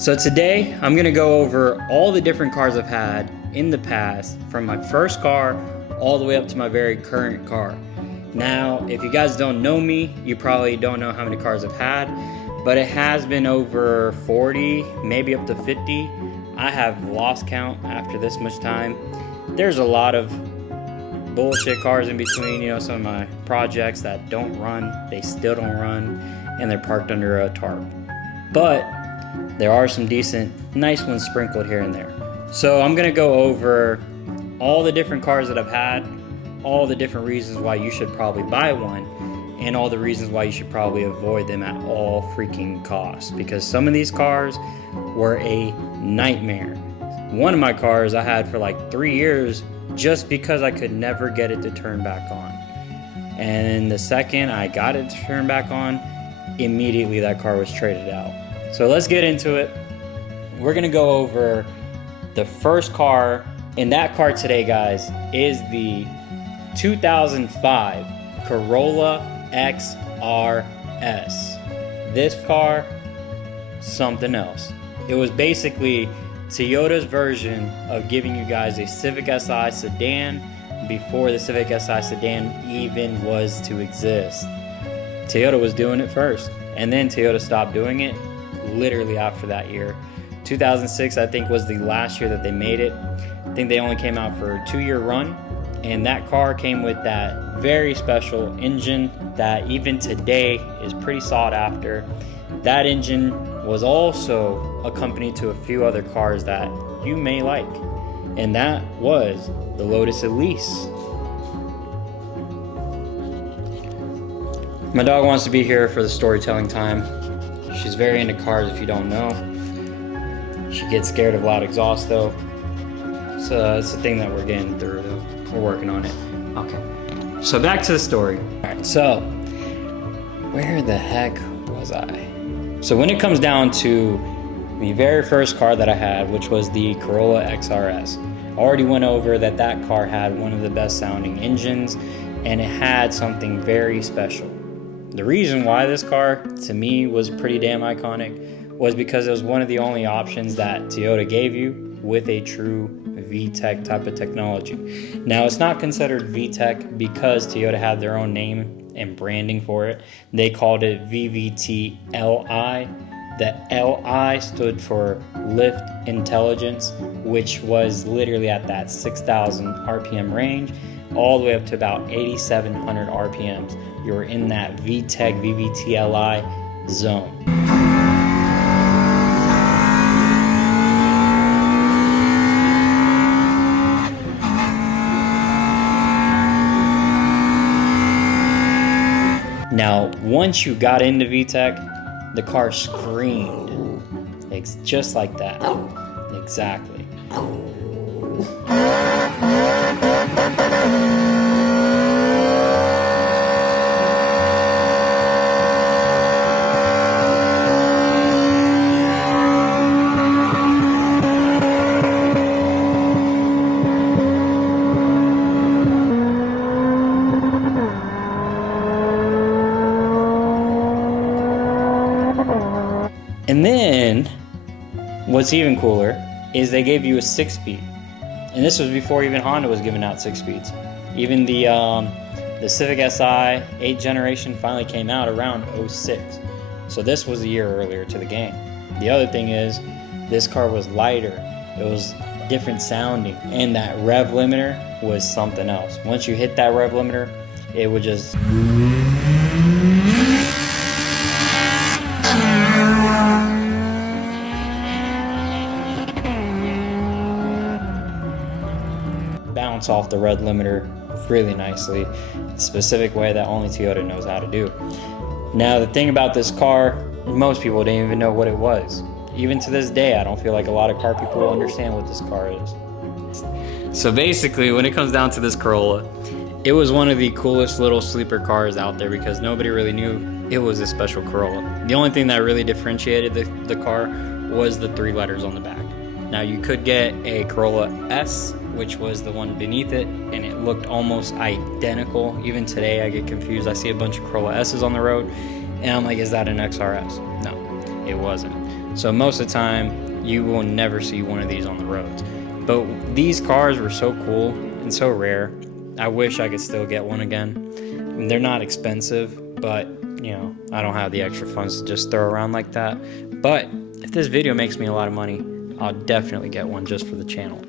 So today I'm gonna go over all the different cars I've had in the past, from my first car all the way up to my very current car. Now, if you guys don't know me, you probably don't know how many cars I've had, but it has been over 40, maybe up to 50. I have lost count after this much time. There's a lot of bullshit cars in between, you know, some of my projects that don't run, they still don't run, and they're parked under a tarp. But there are some decent, nice ones sprinkled here and there. So I'm gonna go over all the different cars that I've had, all the different reasons why you should probably buy one, and all the reasons why you should probably avoid them at all freaking costs, because some of these cars were a nightmare. One of my cars I had for like 3 years just because I could never get it to turn back on. And the second I got it to turn back on, immediately that car was traded out. So let's get into it. We're gonna go over the first car, and that car today, guys, is the 2005 Corolla XRS. This car, something else. It was basically Toyota's version of giving you guys a Civic SI sedan before the Civic SI sedan even was to exist. Toyota was doing it first, and then Toyota stopped doing it literally after that year. 2006, I think, was the last year that they made it. I think they only came out for a 2-year run, and that car came with that very special engine that even today is pretty sought after. That engine was also accompanied to a few other cars that you may like, and that was the Lotus Elise. My dog wants to be here for the storytelling time. She's very into cars, if you don't know. She gets scared of loud exhaust though. So it's a thing that we're getting through though. We're working on it. Okay. So back to the story. Alright, so where the heck was I? So when it comes down to the very first car that I had, which was the Corolla XRS, I already went over that that car had one of the best sounding engines, and it had something very special. The reason why this car, to me, was pretty damn iconic was because it was one of the only options that Toyota gave you with a true VTEC type of technology. Now, it's not considered VTEC because Toyota had their own name and branding for it. They called it VVT-LI. The LI stood for Lift Intelligence, which was literally at that 6,000 RPM range, all the way up to about 8,700 RPMs. You were in that VTEC, VVT-LI zone. Now, once you got into VTEC, the car screamed. It's just like that. Exactly. And then, what's even cooler is they gave you a 6-speed. And this was before even Honda was giving out 6 speeds. Even the Civic SI 8th generation finally came out around 06. So this was a year earlier to the game. The other thing is, this car was lighter. It was different sounding. And that rev limiter was something else. Once you hit that rev limiter, it would just... bounce off the red limiter really nicely, a specific way that only Toyota knows how to do. Now, the thing about this car, most people didn't even know what it was. Even to this day, I don't feel like a lot of car people understand what this car is. So basically, when it comes down to this Corolla, it was one of the coolest little sleeper cars out there because nobody really knew it was a special Corolla. The only thing that really differentiated the car was the 3 letters on the back. Now, you could get a Corolla S, which was the one beneath it, and it looked almost identical. Even today, I get confused. I see a bunch of Corolla S's on the road, and I'm like, is that an XRS? No, it wasn't. So most of the time, you will never see one of these on the roads. But these cars were so cool and so rare. I wish I could still get one again. I mean, they're not expensive, but you know, I don't have the extra funds to just throw around like that. But if this video makes me a lot of money, I'll definitely get one just for the channel.